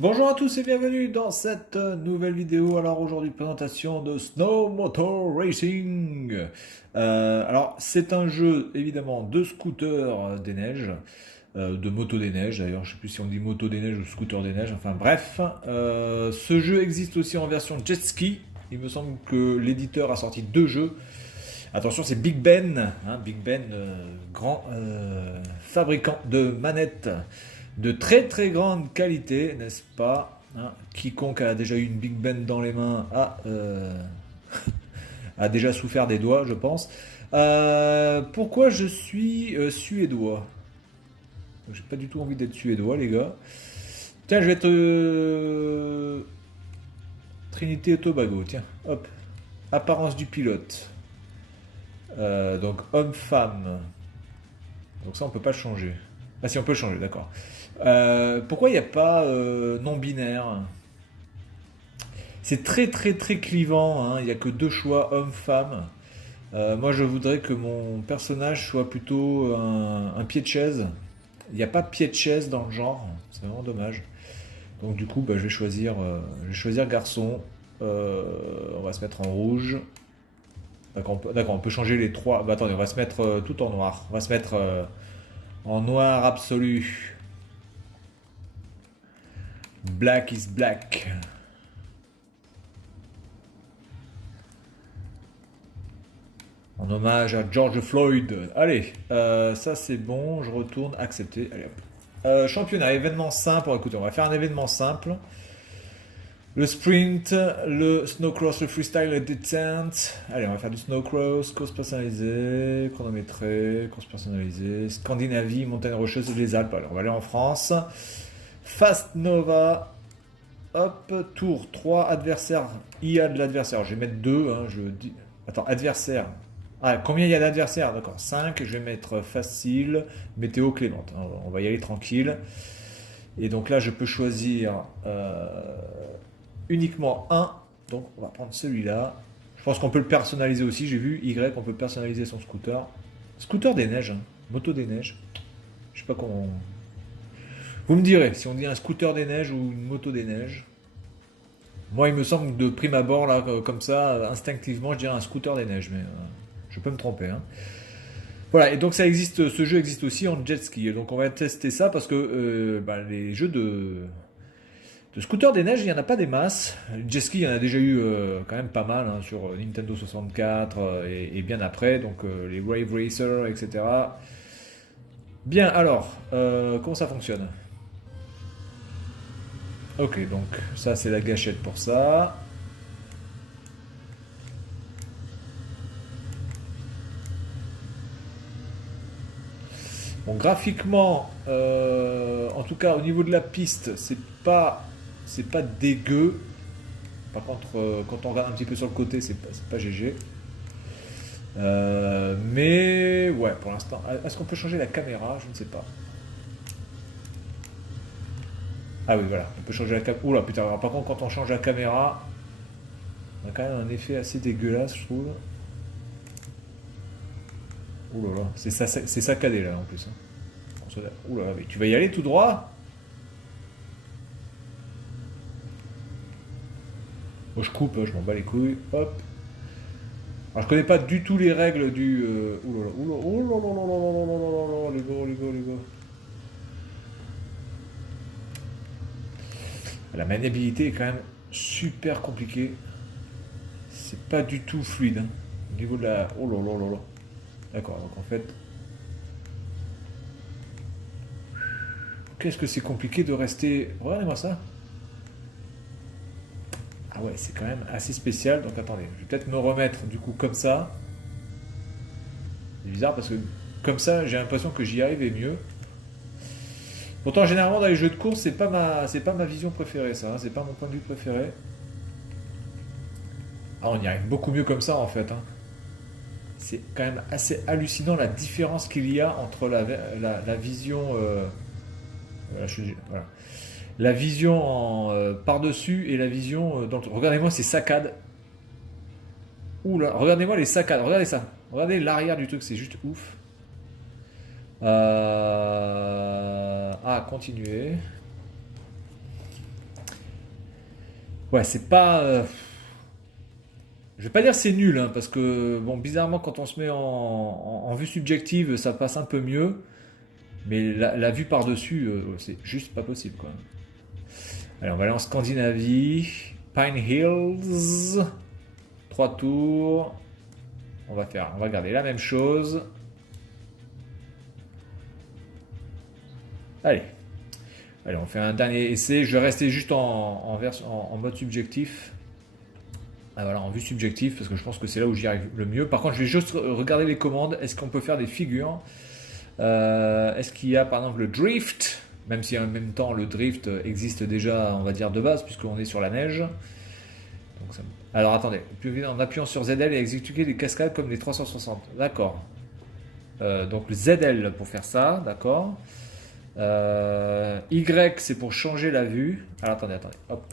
Bonjour à tous et bienvenue dans cette nouvelle vidéo. Alors aujourd'hui, présentation de Snow Motor Racing. Alors c'est un jeu évidemment de scooter des neiges, de moto des neiges d'ailleurs. Je sais plus si on dit moto des neiges ou scooter des neiges. Enfin bref, ce jeu existe aussi en version jet ski. Il me semble que l'éditeur a sorti deux jeux. Attention, c'est Big Ben, hein, Big Ben, grand fabricant de manettes de très très grande qualité, n'est-ce pas, hein. Quiconque a déjà eu une Big Ben dans les mains a déjà souffert des doigts, je pense. Pourquoi je suis suédois? J'ai pas du tout envie d'être suédois, les gars. Tiens, je vais être Trinité et Tobago, tiens, hop. Apparence du pilote. Donc homme-femme. Donc ça, on peut pas le changer. Ah si, on peut le changer, d'accord. Pourquoi il n'y a pas non-binaire? C'est très très très clivant, hein. Il n'y a que deux choix, homme-femme. Moi, je voudrais que mon personnage soit plutôt un pied de chaise. Il n'y a pas pied de chaise dans le genre, c'est vraiment dommage. Donc du coup, bah, je vais choisir garçon. On va se mettre en rouge. D'accord, on peut changer les trois. Bah, attendez, on va se mettre tout en noir. On va se mettre en noir absolu. Black is black. En hommage à George Floyd. Allez, ça c'est bon, je retourne, accepter. Allez hop. Championnat, événement simple. Écoutez, on va faire un événement simple. Le sprint, le snowcross, le freestyle, le détente. Allez, on va faire du snowcross, course personnalisée, chronométrée, course personnalisée, Scandinavie, montagne rocheuse et les Alpes. Alors, on va aller en France. Fast Nova. Hop, tour 3, adversaire. IA de l'adversaire. Je vais mettre 2. Hein, je dis... Attends, adversaire. Ah, combien il y a d'adversaires? D'accord, 5. Je vais mettre facile, météo clémente. On va y aller tranquille. Et donc là, je peux choisir uniquement un. Donc on va prendre celui-là. Je pense qu'on peut le personnaliser aussi. J'ai vu Y, on peut personnaliser son scooter. Scooter des neiges, hein. Moto des neiges. Je sais pas comment. Vous me direz si on dit un scooter des neiges ou une moto des neiges. Moi, il me semble de prime abord, là, comme ça, instinctivement, je dirais un scooter des neiges, mais je peux me tromper, hein. Voilà, et donc ça existe, ce jeu existe aussi en jet ski. Donc on va tester ça parce que bah, les jeux de scooter des neiges, il n'y en a pas des masses. Jet ski, il y en a déjà eu quand même pas mal, hein, sur Nintendo 64 et bien après, donc les Wave Racer, etc. Bien, alors, comment ça fonctionne? Ok, donc ça c'est la gâchette pour ça. Bon, graphiquement, en tout cas au niveau de la piste, c'est pas dégueu. Par contre, quand on regarde un petit peu sur le côté, c'est pas GG. Mais ouais, pour l'instant, est-ce qu'on peut changer la caméra? Je ne sais pas. Ah oui, voilà, on peut changer la caméra. Oula, putain, alors, par contre, quand on change la caméra, on a quand même un effet assez dégueulasse, je trouve. Ouh là là, c'est saccadé là en plus, hein. Ouh là là, mais tu vas y aller tout droit? Moi je coupe, hein, je m'en bats les couilles. Hop. Alors je connais pas du tout les règles du. Ouh là là, ouh là, ouh là là là là là là là là, les gars, les gars, les gars. La maniabilité est quand même super compliquée. C'est pas du tout fluide, hein. Au niveau de la. Oh là là là là. D'accord, donc en fait. Qu'est-ce que c'est compliqué de rester. Regardez-moi ça. Ah ouais, c'est quand même assez spécial. Donc attendez, je vais peut-être me remettre du coup comme ça. C'est bizarre parce que comme ça, j'ai l'impression que j'y arrive et mieux. Pourtant, généralement dans les jeux de course, c'est pas ma vision préférée, ça, hein. C'est pas mon point de vue préféré. Ah, on y arrive beaucoup mieux comme ça en fait, hein. C'est quand même assez hallucinant la différence qu'il y a entre la vision, voilà. La vision par-dessus et la vision dans le. Regardez-moi ces saccades. Ouh là, regardez-moi les saccades. Regardez ça. Regardez l'arrière du truc, c'est juste ouf. Ah, continuer. Ouais, c'est pas. Je vais pas dire c'est nul, hein, parce que, bon, bizarrement, quand on se met en vue subjective, ça passe un peu mieux. Mais la vue par-dessus, c'est juste pas possible, quoi. Allez, on va aller en Scandinavie. Pine Hills. 3 tours. On va garder la même chose. Allez. Allez, on fait un dernier essai. Je vais rester juste en mode subjectif. Ah, voilà, en vue subjective, parce que je pense que c'est là où j'y arrive le mieux. Par contre, je vais juste regarder les commandes. Est-ce qu'on peut faire des figures? Est-ce qu'il y a par exemple le drift? Même si en même temps le drift existe déjà, on va dire de base, puisqu'on est sur la neige. Alors attendez, en appuyant sur ZL et exécuter des cascades comme les 360. D'accord. Donc le ZL pour faire ça, d'accord. Y c'est pour changer la vue. Alors attendez, hop.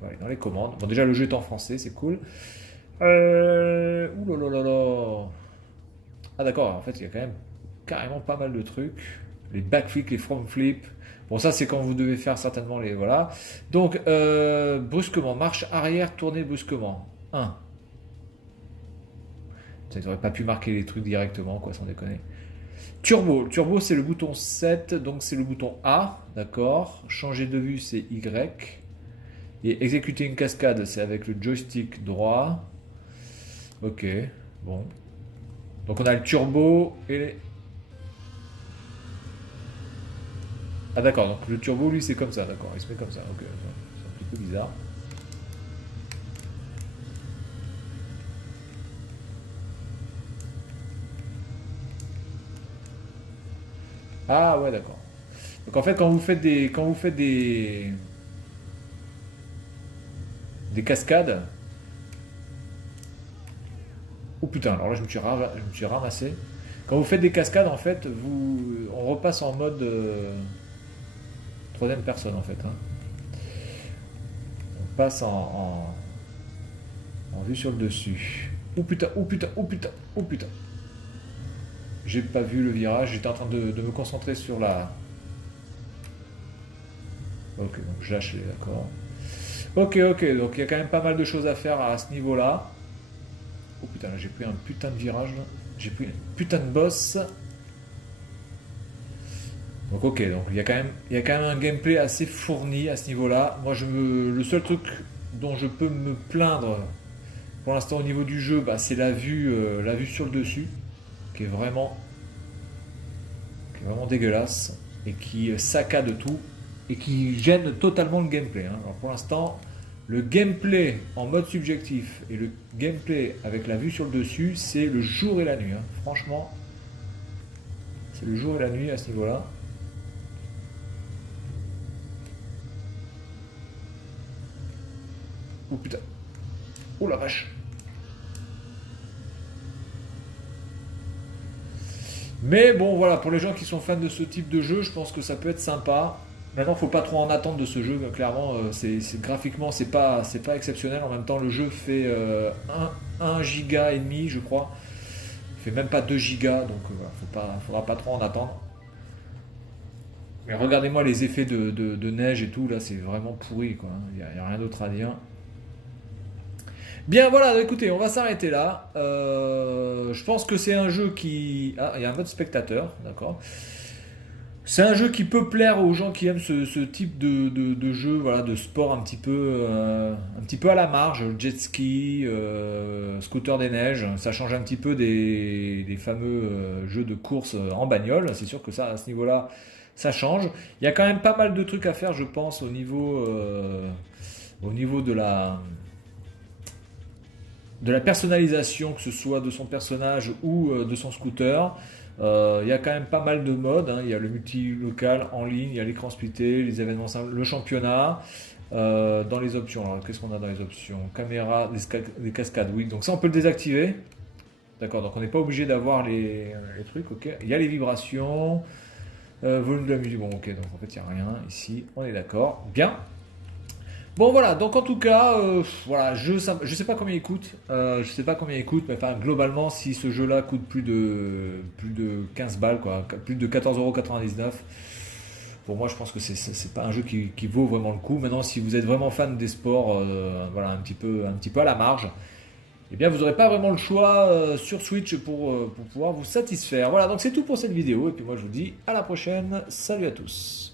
On va aller dans les commandes. Bon, déjà le jeu est en français, c'est cool. Ouh là là là là. Ah d'accord, en fait il y a quand même carrément pas mal de trucs. Les backflips, les front flips. Bon, ça c'est quand vous devez faire certainement les. Voilà. Donc, brusquement, marche arrière, tourner brusquement. 1. Ça n'aurait pas pu marquer les trucs directement, quoi, sans déconner. Turbo. Turbo, c'est le bouton 7, donc c'est le bouton A, d'accord. Changer de vue, c'est Y. Et exécuter une cascade, c'est avec le joystick droit. Ok, bon. Donc on a le turbo et... Ah d'accord, donc le turbo, lui, c'est comme ça, d'accord. Il se met comme ça, ok. C'est un petit peu bizarre. Ah ouais, d'accord. Donc en fait, quand vous faites des cascades. Oh putain, alors là je me suis ramassé. Quand vous faites des cascades, en fait, on repasse en mode troisième personne en fait, hein. On passe en vue sur le dessus. Oh putain, oh putain, oh putain, oh putain. J'ai pas vu le virage, j'étais en train de me concentrer sur la. Ok, donc je lâche les, d'accord. Ok, ok, donc il y a quand même pas mal de choses à faire à ce niveau-là. Oh putain, là j'ai pris un putain de virage là. J'ai pris une putain de bosse. Donc ok, donc il y a quand même un gameplay assez fourni à ce niveau-là. Moi, le seul truc dont je peux me plaindre pour l'instant au niveau du jeu, bah, c'est la vue sur le dessus, qui est vraiment dégueulasse et qui saccade tout et qui gêne totalement le gameplay, hein. Alors pour l'instant, le gameplay en mode subjectif et le gameplay avec la vue sur le dessus, c'est le jour et la nuit, hein. Franchement, c'est le jour et la nuit à ce niveau-là. Oh putain. Oh la vache. Mais bon, voilà, pour les gens qui sont fans de ce type de jeu, je pense que ça peut être sympa. Maintenant, faut pas trop en attendre de ce jeu. Clairement, graphiquement, c'est pas exceptionnel. En même temps, le jeu fait 1 giga et demi, je crois. Il fait même pas 2 gigas, donc voilà, faudra pas trop en attendre. Mais regardez-moi les effets de neige et tout, là, c'est vraiment pourri, quoi. Il n'y a rien d'autre à dire. Bien, voilà, écoutez, on va s'arrêter là. Je pense que c'est un jeu qui. Ah, il y a un mode spectateur, d'accord. C'est un jeu qui peut plaire aux gens qui aiment ce type de jeu, voilà, de sport un petit peu à la marge, jet ski, scooter des neiges. Ça change un petit peu des fameux jeux de course en bagnole. C'est sûr que ça, à ce niveau-là, ça change. Il y a quand même pas mal de trucs à faire, je pense, au niveau de la personnalisation, que ce soit de son personnage ou de son scooter. Il y a quand même pas mal de modes, hein. Il y a le multi-local en ligne, il y a l'écran splitté, les événements simples, le championnat. Dans les options, alors qu'est-ce qu'on a dans les options? Caméra, des cascades, oui. Donc ça, on peut le désactiver. D'accord, donc on n'est pas obligé d'avoir les trucs, ok. Il y a les vibrations, volume de la musique, bon, ok, donc en fait, il n'y a rien ici, on est d'accord. Bien. Bon voilà, donc en tout cas, voilà, je sais pas combien il coûte, mais enfin globalement, si ce jeu-là coûte plus de 15 balles, quoi, plus de 14,99 €, Pour moi, je pense que c'est pas un jeu qui vaut vraiment le coup. Maintenant, si vous êtes vraiment fan des sports, voilà, un petit peu à la marge, eh bien, vous n'aurez pas vraiment le choix sur Switch pour pouvoir vous satisfaire. Voilà, donc c'est tout pour cette vidéo. Et puis moi, je vous dis à la prochaine. Salut à tous.